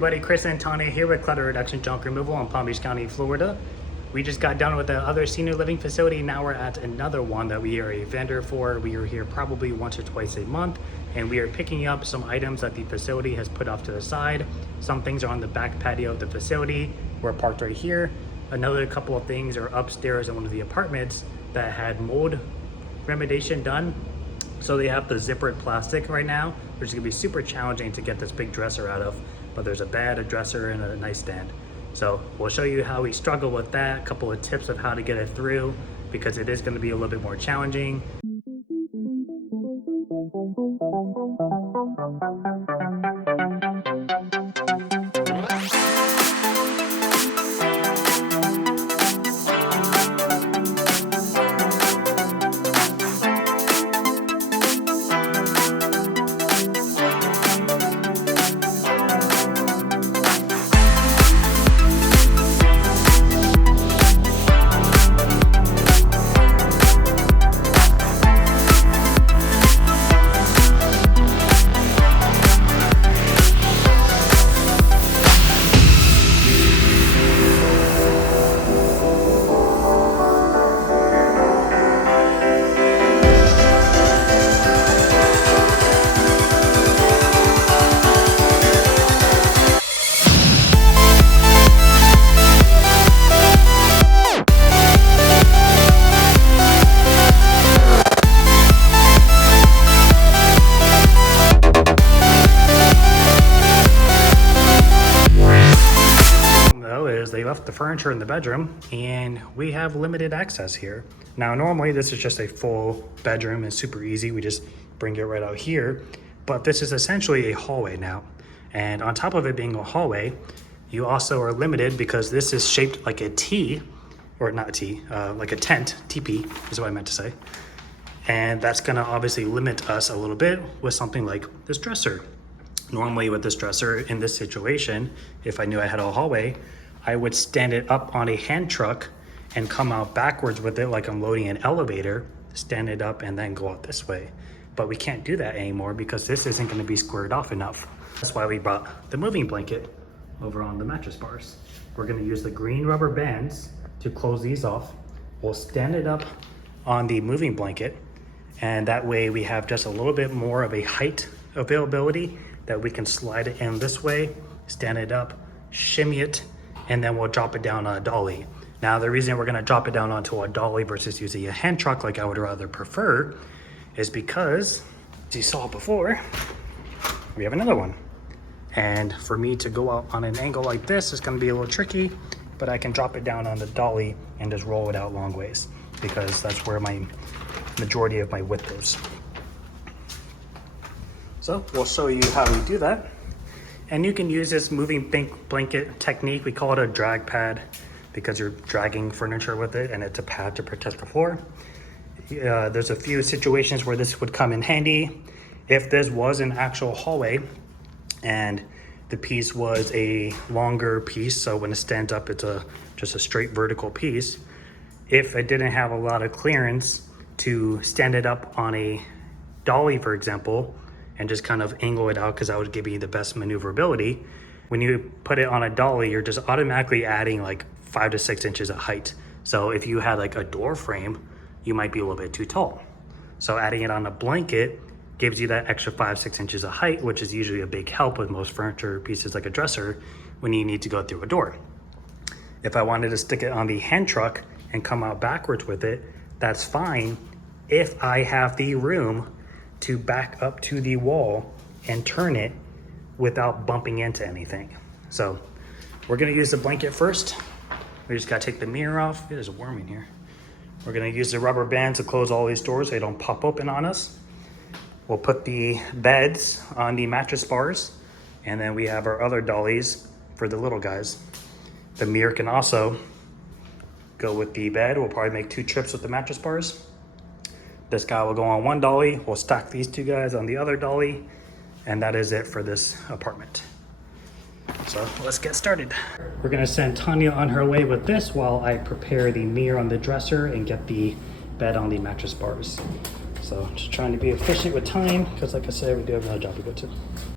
everybody, Chris and Tanya here with Clutter Reduction Junk Removal in Palm Beach County, Florida. We just got done with the other senior living facility. Now we're at another one that we are a vendor for. We are here probably once or twice a month, and we are picking up some items that the facility has put off to the side. Some things are on the back patio of the facility. We're parked right here. Another couple of things are upstairs in one of the apartments that had mold remediation done. So they have the zippered plastic right now, which is gonna be super challenging to get this big dresser out of, but there's a bed, a dresser, and a nightstand. So we'll show you how we struggle with that, a couple of tips of how to get it through, because it is gonna be a little bit more challenging. They left the furniture in the bedroom and we have limited access here. Now normally this is just a full bedroom, it's super easy, we just bring it right out here, but this is essentially a hallway now. And on top of it being a hallway, you also are limited because this is shaped like a T, or not a T, like a tent, TP is what I meant to say. And that's gonna obviously limit us a little bit with something like this dresser. Normally with this dresser in this situation, if I knew I had a hallway, I would stand it up on a hand truck and come out backwards with it like I'm loading an elevator, stand it up and then go out this way. But we can't do that anymore because this isn't gonna be squared off enough. That's why we brought the moving blanket over on the mattress bars. We're gonna use the green rubber bands to close these off. We'll stand it up on the moving blanket, and that way we have just a little bit more of a height availability that we can slide it in this way, stand it up, shimmy it, and then we'll drop it down on a dolly. Now, the reason we're gonna drop it down onto a dolly versus using a hand truck like I would rather prefer is because, as you saw before, we have another one. And for me to go out on an angle like this is gonna be a little tricky, but I can drop it down on the dolly and just roll it out long ways because that's where my majority of my width is. So we'll show you how we do that. And you can use this moving blanket technique. We call it a drag pad because you're dragging furniture with it and it's a pad to protect the floor. There's a few situations where this would come in handy. If this was an actual hallway and the piece was a longer piece, so when it stands up, it's just a straight vertical piece. If it didn't have a lot of clearance to stand it up on a dolly, for example, and just kind of angle it out because that would give you the best maneuverability. When you put it on a dolly, you're just automatically adding like 5 to 6 inches of height. So if you had like a door frame, you might be a little bit too tall. So adding it on a blanket gives you that extra 5-6 inches of height, which is usually a big help with most furniture pieces like a dresser when you need to go through a door. If I wanted to stick it on the hand truck and come out backwards with it, that's fine if I have the room to back up to the wall and turn it without bumping into anything. So we're gonna use the blanket first. We just gotta take the mirror off. There's a worm in here. We're gonna use the rubber band to close all these doors so they don't pop open on us. We'll put the beds on the mattress bars, and then we have our other dollies for the little guys. The mirror can also go with the bed. We'll probably make 2 trips with the mattress bars. This guy will go on one dolly. We'll stack these 2 guys on the other dolly. And that is it for this apartment. So let's get started. We're gonna send Tanya on her way with this while I prepare the mirror on the dresser and get the bed on the mattress bars. So just trying to be efficient with time, because like I said, we do have another job to go to.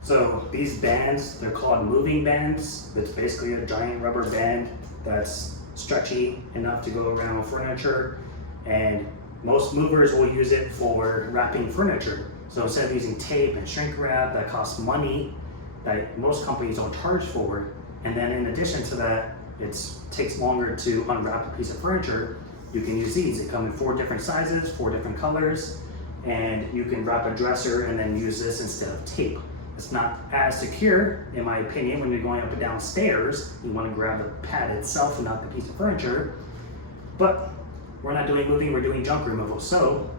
So these bands, they're called moving bands. It's basically a giant rubber band that's stretchy enough to go around furniture, and most movers will use it for wrapping furniture. So instead of using tape and shrink wrap that costs money that most companies don't charge for, and then in addition to that, it takes longer to unwrap a piece of furniture, you can use these. They come in 4 different sizes, 4 different colors, and you can wrap a dresser and then use this instead of tape. It's not as secure, in my opinion, when you're going up and down stairs. You want to grab the pad itself and not the piece of furniture. But we're not doing moving, we're doing junk removal. So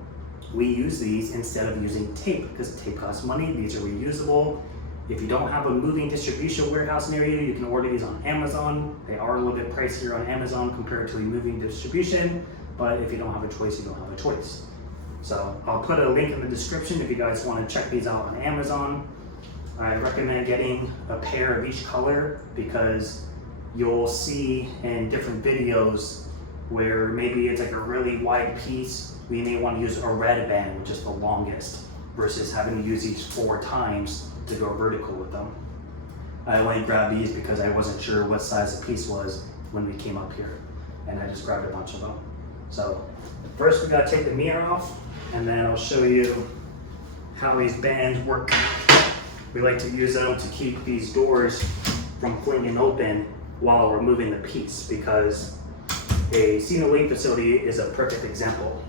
we use these instead of using tape, because tape costs money. These are reusable. If you don't have a moving distribution warehouse near you, you can order these on Amazon. They are a little bit pricier on Amazon compared to a moving distribution, but if you don't have a choice, you don't have a choice. So I'll put a link in the description if you guys want to check these out on Amazon. I recommend getting a pair of each color, because you'll see in different videos where maybe it's like a really wide piece, we may want to use a red band, which is the longest, versus having to use these 4 times to go vertical with them. I only grabbed these because I wasn't sure what size the piece was when we came up here, and I just grabbed a bunch of them. So first we gotta take the mirror off, and then I'll show you how these bands work. We like to use them to keep these doors from flinging open while we're moving the piece, because a Cena Link facility is a perfect example.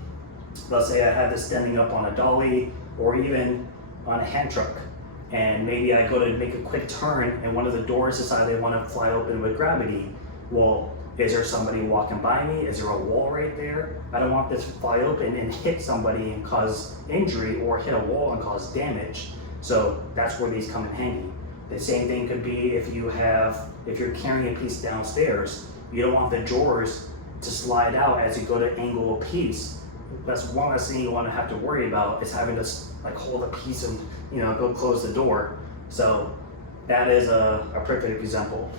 Let's say I had this standing up on a dolly or even on a hand truck, and maybe I go to make a quick turn and one of the doors decide they want to fly open with gravity. Well, is there somebody walking by me? Is there a wall right there? I don't want this to fly open and hit somebody and cause injury, or hit a wall and cause damage. So that's where these come in handy. The same thing could be if you're carrying a piece downstairs. You don't want the drawers to slide out as you go to angle a piece. That's one less thing you want to have to worry about, is having to like hold a piece and go close the door. So that is a perfect example.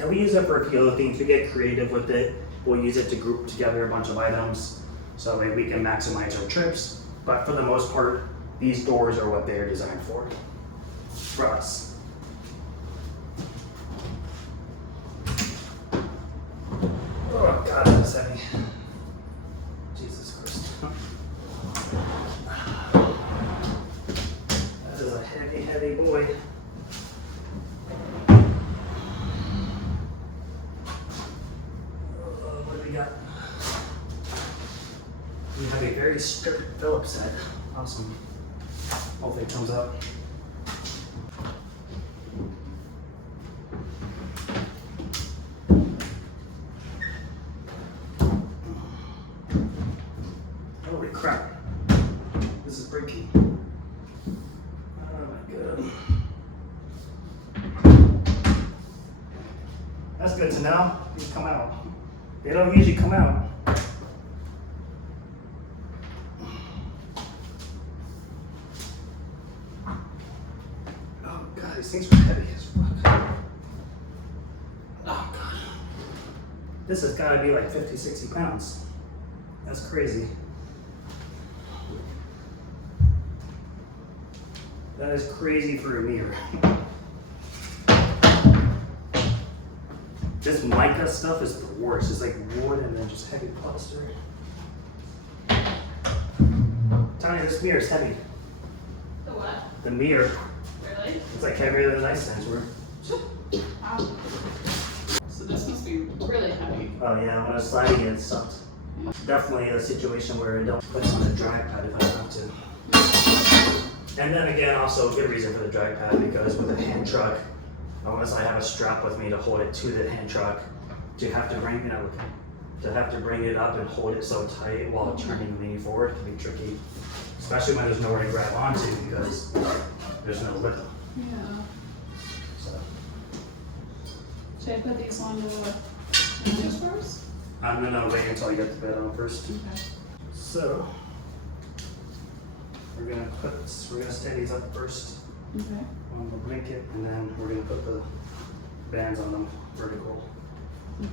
And we use it for a few other things. We get creative with it. We'll use it to group together a bunch of items so that we can maximize our trips. But for the most part, these doors are what they're designed for us. Oh God, that's heavy. Jesus Christ. That is a heavy, heavy boy. What do we got? We have a very strict Phillips head. Awesome. Hopefully it comes up. Holy crap. This is breaking. Oh my God. That's good to know. These come out. They don't usually come out. These things are heavy as fuck. Oh God. This has got to be like 50, 60 pounds. That's crazy. That is crazy for a mirror. This mica stuff is the worst. It's like wood and then just heavy plaster. Tanya, this mirror is heavy. The what? The mirror. Really? It's like heavier than ice stands were. Wow. So this must be really heavy. Oh yeah, when I was sliding it sucked. Definitely a situation where I don't put it on a drag pad if I don't have to. And then again, also a good reason for the drag pad, because with a hand truck, unless I have a strap with me to hold it to the hand truck, to have to bring it up and hold it so tight while turning and leaning forward can be tricky. Especially when there's nowhere to grab onto, because there's no lip. Yeah. So Should I put these on the mattress first? I'm gonna wait until I get the bed on first. Okay. So we're gonna stand these up first Okay. on the blanket, and then we're gonna put the bands on them vertical. Okay.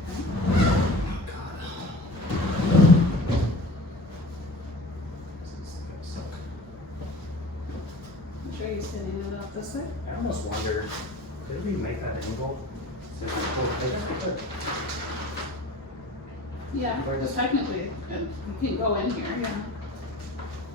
Oh God. This is gonna suck. sure you're sitting it up this way. I almost wonder, did we make that angle? So we pull the tape? Yeah, Or well, just- technically, you can go in here, yeah.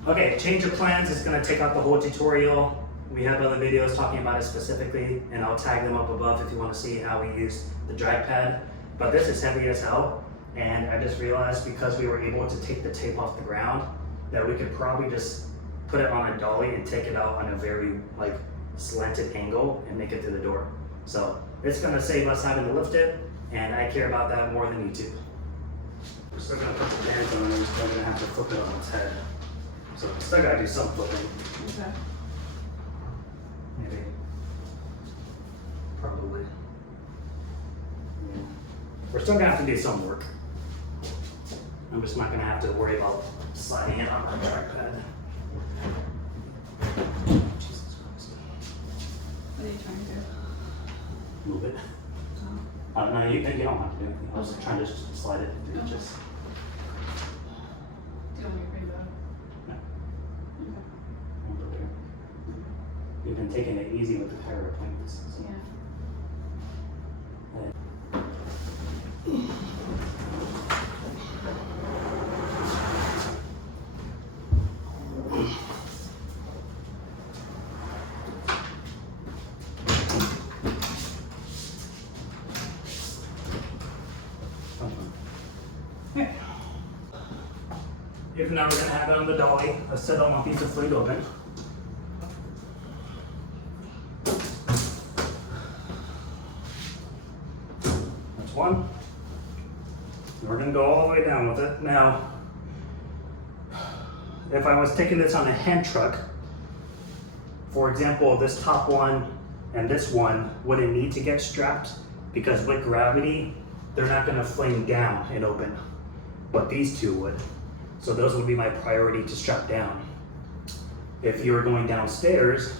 Okay, change of plans is gonna take out the whole tutorial. We have other videos talking about it specifically, and I'll tag them up above if you wanna see how we use the drag pad. But this is heavy as hell, and I just realized because we were able to take the tape off the ground, that we could probably just put it on a dolly and take it out on a very like slanted angle and make it through the door. So it's gonna save us having to lift it, and I care about that more than you do. We're still gonna put the bands on, and we're still gonna have to flip it on its head. So we still gotta do some flipping, Okay. maybe. Probably. Yeah. We're still gonna have to do some work. I'm just not gonna have to worry about sliding it on my trackpad. Jesus Christ. What are you trying to do? Move it. Oh. No, you don't have to do anything. I was Okay. trying to just slide it into Okay. just. Do you want me to bring that? No. Okay. I'm prepared. You've been taking it easy with the power planes. So. Yeah. If now we're gonna have it on the dolly, I said I want these to fleet open. That's one. And we're gonna go all the way down with it. Now, if I was taking this on a hand truck, for example, this top one and this one wouldn't need to get strapped because with gravity, they're not gonna fling down and open, but these two would. So those would be my priority to strap down. If you're going downstairs,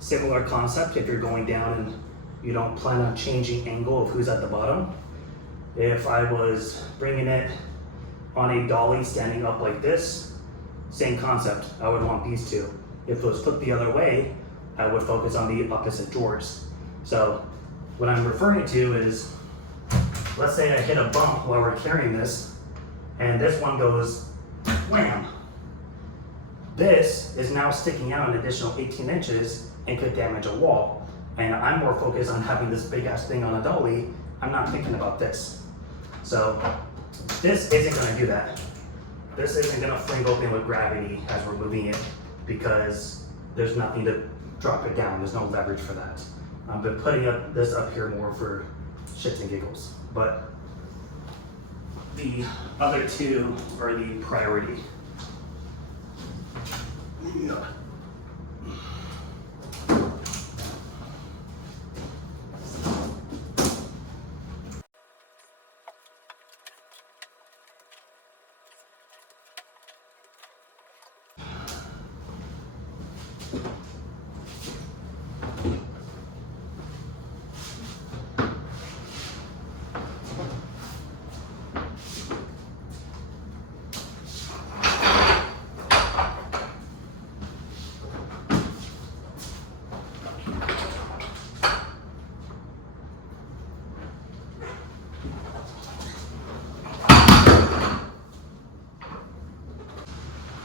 similar concept. If you're going down and you don't plan on changing angle of who's at the bottom. If I was bringing it on a dolly standing up like this, same concept. I would want these two. If it was flipped the other way, I would focus on the opposite drawers. So what I'm referring to is, let's say I hit a bump while we're carrying this, and this one goes wham. This is now sticking out an additional 18 inches and could damage a wall. And I'm more focused on having this big ass thing on a dolly. I'm not thinking about this. So this isn't gonna do that. This isn't gonna fling open with gravity as we're moving it because there's nothing to drop it down. There's no leverage for that. I've been putting this up here more for shits and giggles. But the other two are the priority. Yeah.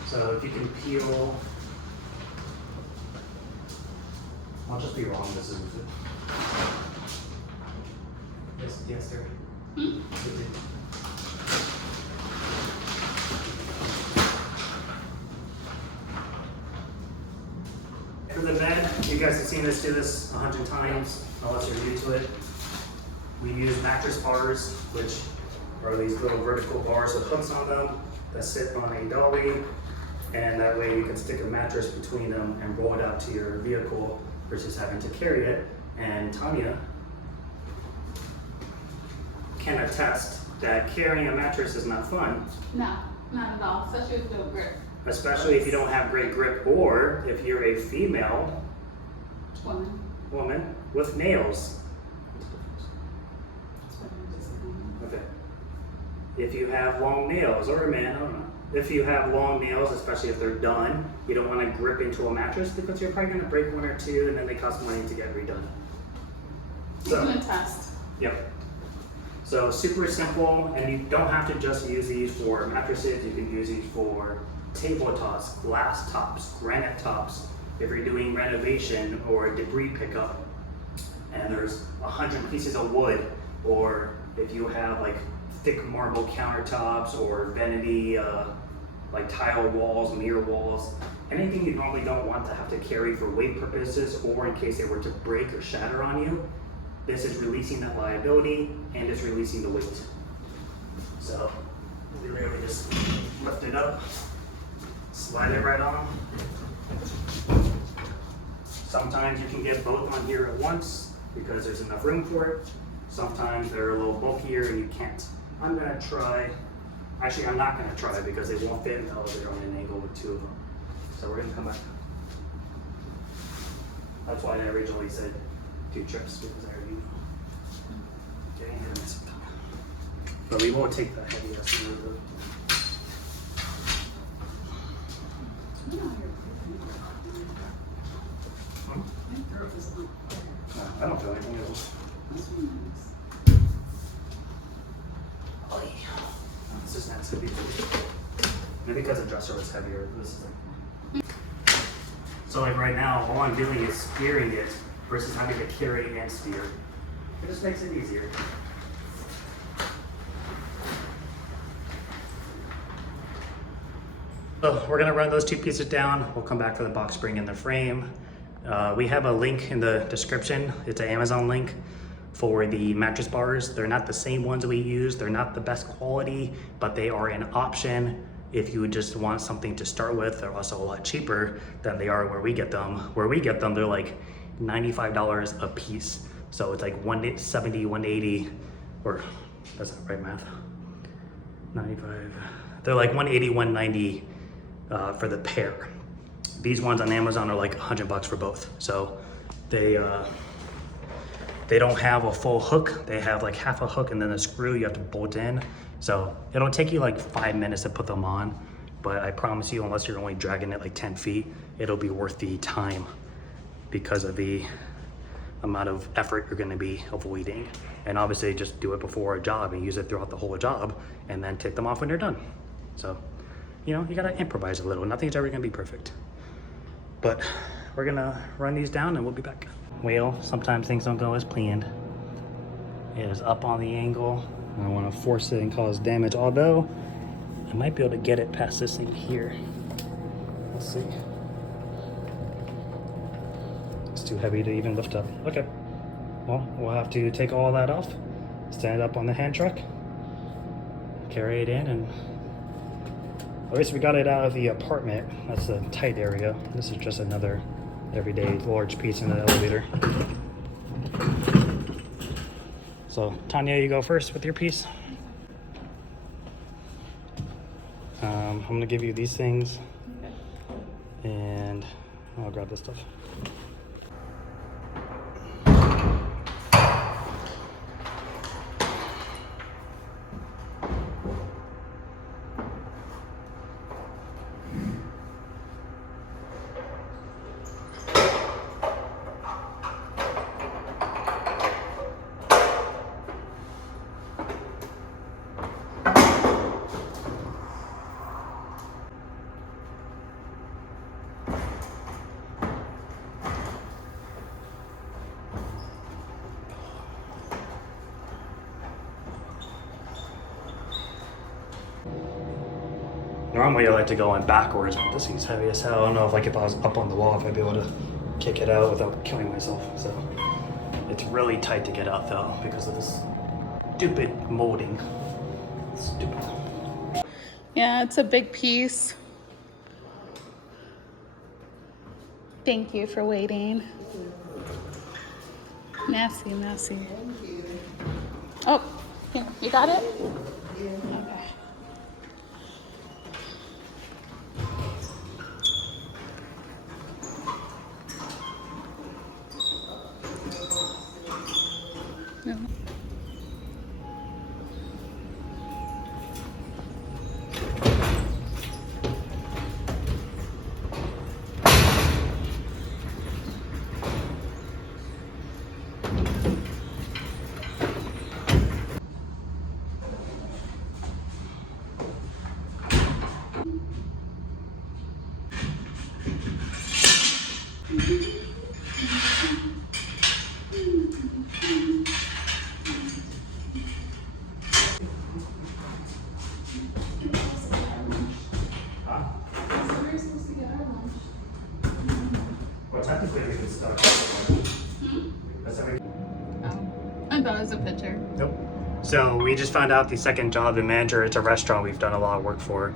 So if you can peel, I'll just be wrong, this isn't it. Yes, sir. For the bed, you guys have seen us do this 100 times, unless you're new to it. We use mattress bars, which are these little vertical bars with hooks on them that sit on a dolly, and that way you can stick a mattress between them and roll it out to your vehicle versus having to carry it. And Tanya can attest that carrying a mattress is not fun, No, not at all, especially with no grip. especially if you don't have great grip or if you're a female woman with nails. That's what I'm just saying. Okay. If you have long nails, or a man, I don't know. If you have long nails, especially if they're done, you don't want to grip into a mattress because you're probably going to break one or two and then they cost money to get redone. So, I'm gonna test. yep. So super simple, and you don't have to just use these for mattresses. You can use these for tabletops, glass tops, granite tops, if you're doing renovation or debris pickup. And there's 100 pieces of wood, or if you have like thick marble countertops or vanity like tile walls, mirror walls, anything you normally don't want to have to carry for weight purposes or in case they were to break or shatter on you. This is releasing that liability and it's releasing the weight. So we literally just lift it up, slide it right on. Sometimes you can get both on here at once because there's enough room for it. Sometimes they're a little bulkier and you can't. I'm gonna try, actually I'm not gonna try because they won't fit in the elevator on an angle with two of them. So we're gonna come back. That's why I originally said 2 trips because I already know. Getting hit in this time. But we won't take the heaviest one of them. I don't feel anything at all. Oh yeah. This is not so big. Maybe because the dresser was heavier. This is like... So like right now, all I'm doing is steering it versus having to carry and steer. It just makes it easier. So we're gonna run those 2 pieces down. We'll come back for the box spring and the frame. We have a link in the description. It's an Amazon link for the mattress bars. They're not the same ones we use. They're not the best quality, but they are an option if you just want something to start with. They're also a lot cheaper than they are where we get them. Where we get them, they're like $95 a piece. So it's like 170, 180, or that's not right math. 95. They're like 180, 190 for the pair. These ones on Amazon are like $100 for both. So they don't have a full hook. They have like half a hook and then a screw you have to bolt in. So it'll take you like 5 minutes to put them on. But I promise you, unless you're only dragging it like 10 feet, it'll be worth the time because of the amount of effort you're gonna be avoiding. And obviously just do it before a job and use it throughout the whole job and then take them off when you're done. So, you know, you gotta improvise a little. Nothing's ever gonna be perfect. But we're gonna run these down and we'll be back. Well, sometimes things don't go as planned. It is up on the angle. I don't wanna force it and cause damage, although I might be able to get it past this thing here. Let's see. It's too heavy to even lift up. Okay, well, we'll have to take all that off, stand it up on the hand truck, carry it in, and at least we got it out of the apartment. That's the tight area. This is just another everyday large piece in the elevator. So Tanya, you go first with your piece. I'm gonna give you these things and I'll grab this stuff. Normally I like to go in backwards, but this thing's heavy as hell. I don't know if like if I was up on the wall, if I'd be able to kick it out without killing myself. So it's really tight to get out though because of this stupid molding. Stupid. Yeah, it's a big piece. Thank you for waiting. Messy, messy. Oh, here, you got it? Okay. No. technically we can start. That's how we... Oh, I thought it was a picture. Nope. So we just found out the second job, the manager, it's a restaurant we've done a lot of work for.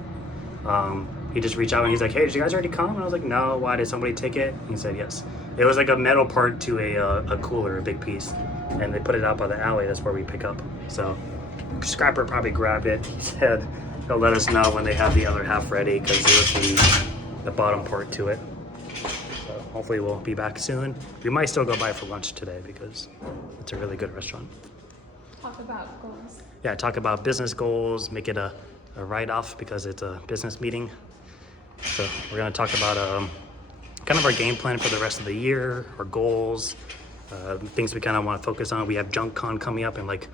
He just reached out and he's like, hey, did you guys already come? And I was like, no, why, did somebody take it? And he said, yes. It was like a metal part to a cooler, a big piece. And they put it out by the alley, that's where we pick up. So Scrapper probably grabbed it. He said he'll let us know when they have the other half ready because it was the bottom part to it. So hopefully we'll be back soon. We might still go by for lunch today because it's a really good restaurant. Talk about goals. Yeah, talk about business goals, make it a write-off because it's a business meeting. So we're gonna talk about kind of our game plan for the rest of the year, our goals, things we kind of want to focus on. We have JunkCon coming up, and like,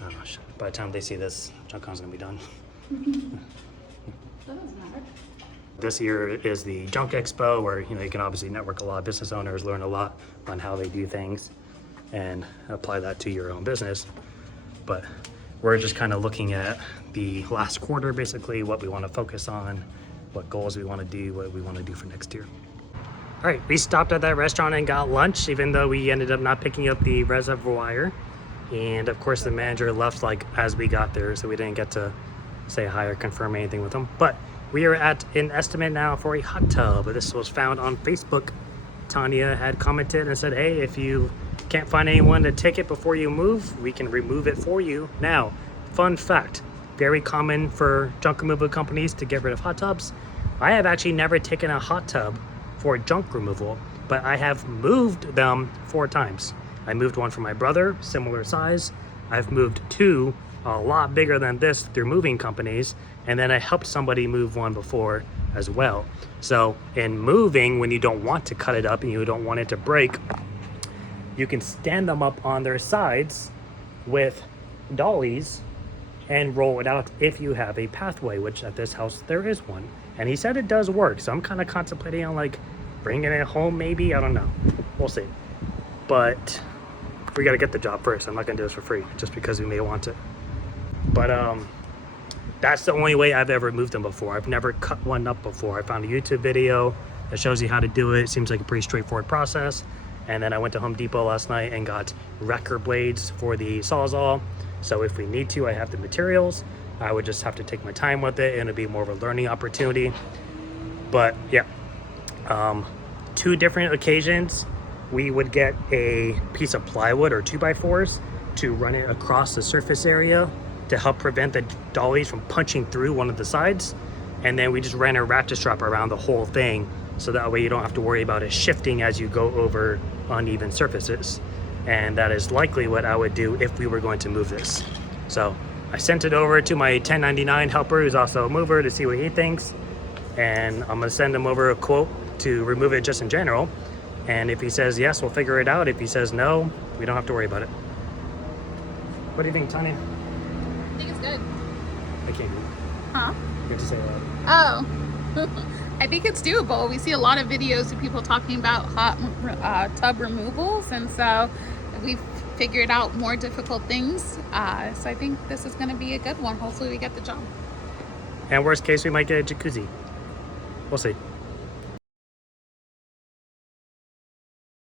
I don't know, by the time they see this, JunkCon's gonna be done. That doesn't matter. This year is the Junk Expo, where you can obviously network a lot of business owners, learn a lot on how they do things, and apply that to your own business. But we're just kind of looking at the last quarter, basically, what we want to focus on, what goals we want to do, what we want to do for next year. All right, we stopped at that restaurant and got lunch, even though we ended up not picking up the reservoir. And of course, the manager left like as we got there, so we didn't get to say hi or confirm anything with him. But we are at an estimate now for a hot tub. This was found on Facebook. Tanya had commented and said, hey, if you can't find anyone to take it before you move, we can remove it for you. Now, fun fact, very common for junk removal companies to get rid of hot tubs. I have actually never taken a hot tub for junk removal, but I have moved them 4 times. I moved one for my brother, similar size. I've moved 2 a lot bigger than this through moving companies, and then I helped somebody move one before as well. So in moving, when you don't want to cut it up and you don't want it to break, you can stand them up on their sides with dollies and roll it out if you have a pathway, which at this house there is one. And he said it does work, so I'm kind of contemplating on like bringing it home maybe, I don't know, we'll see. But we got to get the job first. I'm not gonna do this for free just because we may want it. But that's the only way I've ever moved them before. I've never cut one up before. I found a YouTube video that shows you how to do it. It seems like a pretty straightforward process. And then I went to Home Depot last night and got wrecker blades for the Sawzall. So if we need to, I have the materials. I would just have to take my time with it, and it'd be more of a learning opportunity. But yeah, 2 different occasions, we would get a piece of plywood or 2x4s to run it across the surface area to help prevent the dollies from punching through one of the sides. And then we just ran a ratchet strap around the whole thing, so that way you don't have to worry about it shifting as you go over uneven surfaces. And that is likely what I would do if we were going to move this. So I sent it over to my 1099 helper, who's also a mover, to see what he thinks. And I'm gonna send him over a quote to remove it just in general. And if he says yes, we'll figure it out. If he says no, we don't have to worry about it. What do you think, Tanya? I think it's good. I can't hear. Huh? You have to say that. Oh. I think it's doable. We see a lot of videos of people talking about hot tub removals, and so we've figured out more difficult things. So I think this is going to be a good one. Hopefully we get the job. And worst case, we might get a jacuzzi. We'll see.